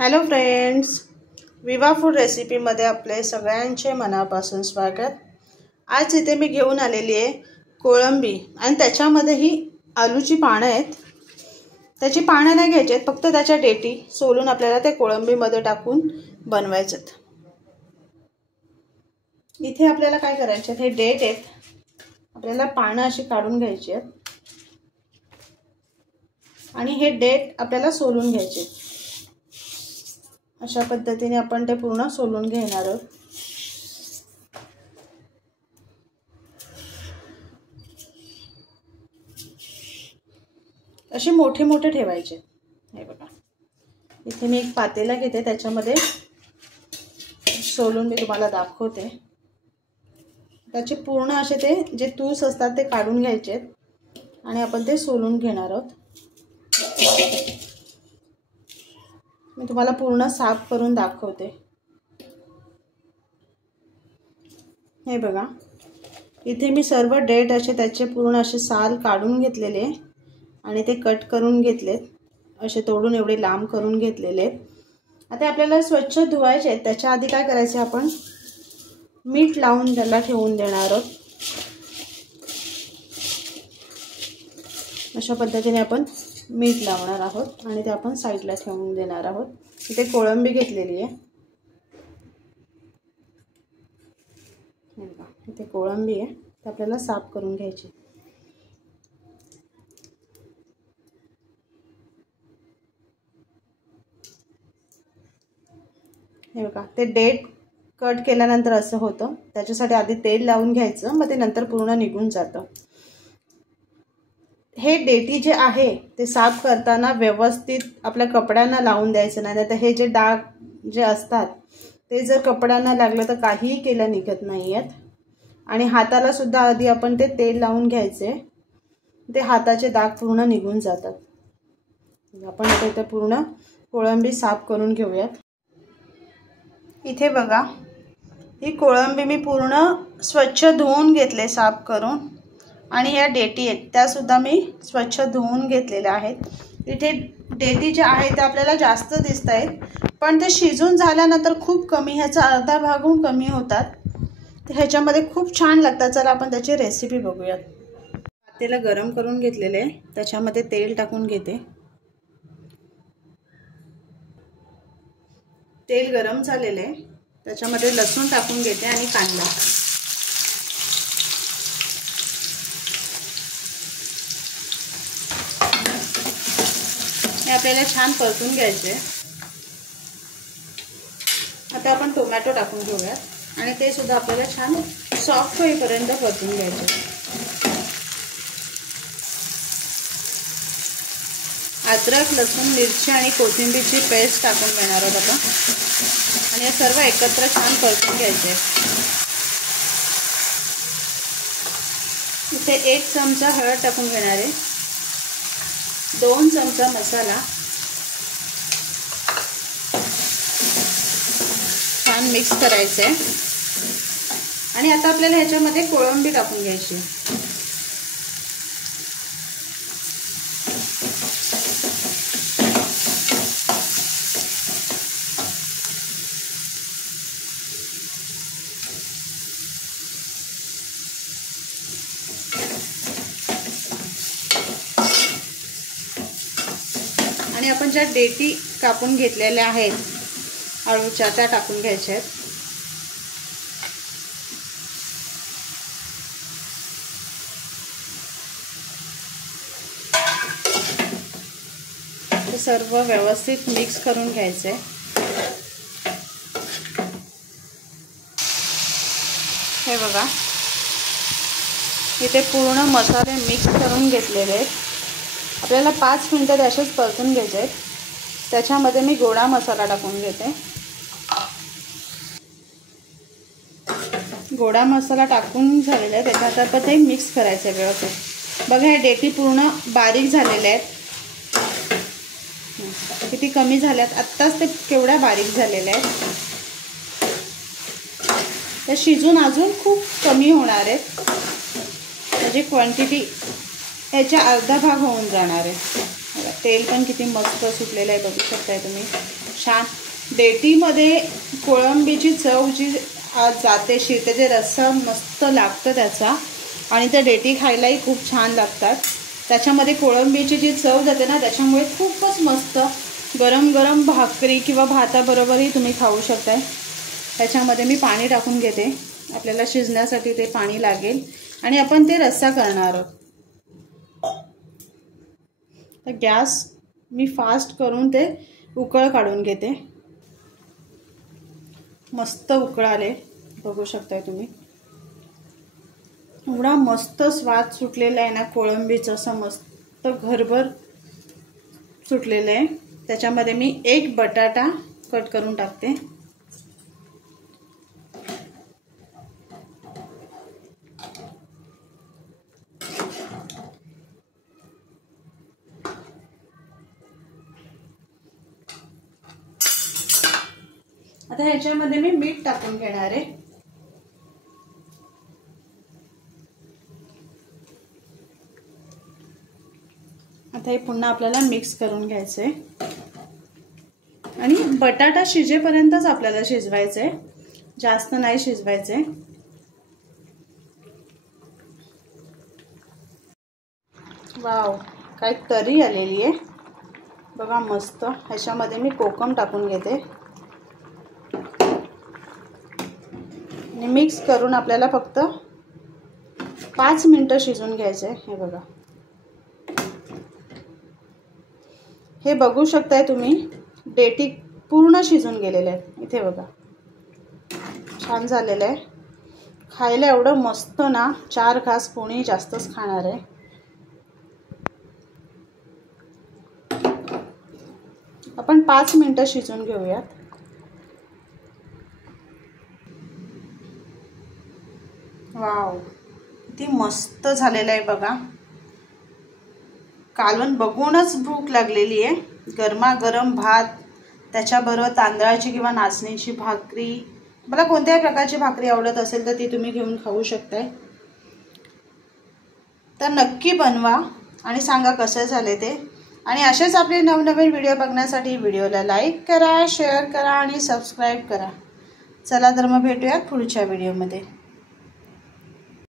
Hello friends, विवा food रेसिपीमध्ये आपले सगळ्यांचे मनापासून स्वागत। आज इथे मी घेऊन आलेली आहे कोळंबी आणि त्याच्यामध्ये ही आलूची पानं आहेत। त्याची पानं नाही घ्यायची, फक्त त्याच्या डेटी सोलून आपल्याला ते कोळंबीमध्ये टाकून बनवायचेत। इथे आपल्याला काय करायचे, हे डेट आहेत, आपल्याला पानं अशी काढून घ्यायची आहेत आणि हे डेट आपल्याला सोलून घ्यायचे। अशा पद्धतीने आपण ते पूर्ण सोलून घेणार आहोत। असे मोठे मोठे ठेवायचे। हे बघा, इथे मी एक पातेला घेते, त्याच्यामध्ये सोलून मी तुम्हाला दाखवते। त्याचे पूर्ण असे ते जे तूस असतात ते काढून घ्यायचे आणि आपण ते सोलून घेणार आहोत। मी तुम्हाला पूर्ण साफ करून दाखवते। हे बघा, इथे मी सर्व डेट असे त्याचे पूर्ण असे साल काढून घेतलेले आणि ते कट करून घेतलेत, असे तोडून एवढे लांब करून घेतलेले। आता आपल्याला स्वच्छ धुवायचे आहेत। त्याच्या आधी काय करायचे, आपण मीठ लावून त्याला ठेवून देणार आहोत। अशा पद्धतीने आपण मीठ लावणार आहोत आणि ते आपण साईडला ठेवून देणार आहोत। इथे कोळंबी घेतलेली आहे, इथे कोळंबी आहे, ते आपल्याला साफ करून घ्यायची। हे बघा, ते डेट कट केल्यानंतर असं होतं, त्याच्यासाठी आधी तेल लावून घ्यायचं, मग ते नंतर पूर्ण निघून जातं। हे डेटी जे आहे ते साफ करताना व्यवस्थित आपल्या कपड्यांना लावून द्यायचं नाही, तर हे जे डाग जे असतात ते जर कपड्यांना लागलं तर काहीही केलं निघत नाही आहेत। आणि हाताला सुद्धा आधी आपण ते तेल लावून घ्यायचे, ते हाताचे डाग पूर्ण निघून जातात। आपण आता इथे पूर्ण कोळंबी साफ करून घेऊयात। इथे बघा, ही कोळंबी मी पूर्ण स्वच्छ धुवून घेतले साफ करून, आणि या डेटी आहेत त्या सुद्धा मी स्वच्छ धुवून घेतलेल्या आहेत। इथे डेटी जे आहे ते आपल्याला जास्त दिसत आहेत, पण ते शिजून झाल्यानंतर खूप कमी, ह्याचा अर्धा भागहून कमी होतात, तर ह्याच्यामध्ये खूप छान लागतात। चला आपण त्याची रेसिपी बघूयात। पातेलं गरम करून घेतलेले, त्याच्यामध्ये तेल टाकून घेते। तेल गरम झालेले, त्याच्यामध्ये लसूण टाकून घेते आणि कांदा। हे आपल्याला छान परतून घ्यायचे। आता आपण टोमॅटो टाकून घेऊयात आणि ते सुद्धा आपल्याला छान सॉफ्ट होईपर्यंत परतून घ्यायचे। अद्रक, लसूण, मिरची आणि कोथिंबीरची पेस्ट टाकून घेणार आहोत आपण, आणि हे सर्व एकत्र छान परतून घ्यायचे। इथे 1 चमचा हळद टाकून घेणार आहे, 2 चमचा मसाला, छान मिक्स करायचे। आणि आता आपल्याला ह्याच्यामध्ये कोळंबी टाकून घ्यायची। आणि आपण ज्या डेटी कापून घेतलेल्या आहेत आळूच्या, त्या टाकून घ्यायच्या आहेत। ते सर्व व्यवस्थित मिक्स करून घ्यायचे। हे बघा, इथे पूर्ण मसाले मिक्स करून घेतलेले आहेत। आपल्याला 5 मिनिटं असेच परतून घ्यायचे आहेत। त्याच्यामध्ये मी गोडा मसाला टाकून घेते। गोडा मसाला टाकून झालेला आहे, त्याच्यात आपण ते मिक्स करायचं आहे व्यवस्थित। बघा, हे डेटी पूर्ण बारीक झालेले आहेत, किती कमी झाल्यात, आत्ताच ते केवढ्या बारीक झालेल्या आहेत। ते शिजून अजून खूप कमी होणार आहेत, त्याची क्वांटिटी ह्याच्या अर्धा भाग होऊन जाणार आहे। तेल पण किती मस्त सुटलेलं आहे, बघू शकताय तुम्ही। छान डेटीमध्ये कोळंबीची चव जी जाते शिरते, जे रस्सा मस्त लागतं त्याचा, आणि त्या डेटी खायलाही खूप छान लागतात. त्याच्यामध्ये कोळंबीची जी चव जाते ना, त्याच्यामुळे खूपच मस्त गरम गरम भाकरी किंवा भाताबरोबरही तुम्ही खाऊ शकताय. त्याच्यामध्ये मी पाणी टाकून घेते, आपल्याला शिजण्यासाठी ते पाणी लागेल आणि आपण ते रस्सा करणार आहोत. तर गॅस मी फास्ट करून ते उकळ काढून घेते. मस्त उकळ आले, बघू शकताय तुम्ही. एवढा मस्त स्वाद सुटलेला आहे ना कोळंबीचा, असं मस्त घरभर सुटलेलं आहे. त्याच्यामध्ये मी एक बटाटा कट करून टाकते. आता ह्याच्यामध्ये मी मीठ टाकून घेणार आहे. आता हे पुन्हा आपल्याला मिक्स करून घ्यायचंय आणि बटाटा शिजेपर्यंतच आपल्याला शिजवायचंय, जास्त नाही शिजवायचंय. वाव, काय तरी आलेली आहे बघा मस्त. ह्याच्यामध्ये मी कोकम टाकून घेते आणि मिक्स करून आपल्याला फक्त 5 मिनिटं शिजवून घ्यायचंय. हे बघा, हे बघू शकताय तुम्ही, डेटी पूर्ण शिजून गेलेले आहेत. इथे बघा, छान झालेलं आहे. खायला एवढं मस्त ना, 4 घास कोणी जास्तच खाणार आहे. आपण 5 मिनिटं शिजवून घेऊयात. वाव, किती मस्त झालेलं आहे बघा. कालवण बघूनच भूक लागलेली आहे. गरमागरम भात, त्याच्याबरोबर तांदळाची किंवा नाचणीची भाकरी, मला कोणत्याही प्रकारची भाकरी आवडत असेल तर ती तुम्ही घेऊन खाऊ शकताय. तर नक्की बनवा आणि सांगा कसं झाले ते. आणि असेच आपले नवनवीन व्हिडिओ बघण्यासाठी व्हिडिओला लाईक करा, शेअर करा आणि सबस्क्राईब करा. चला तर मग भेटूयात पुढच्या व्हिडिओमध्ये.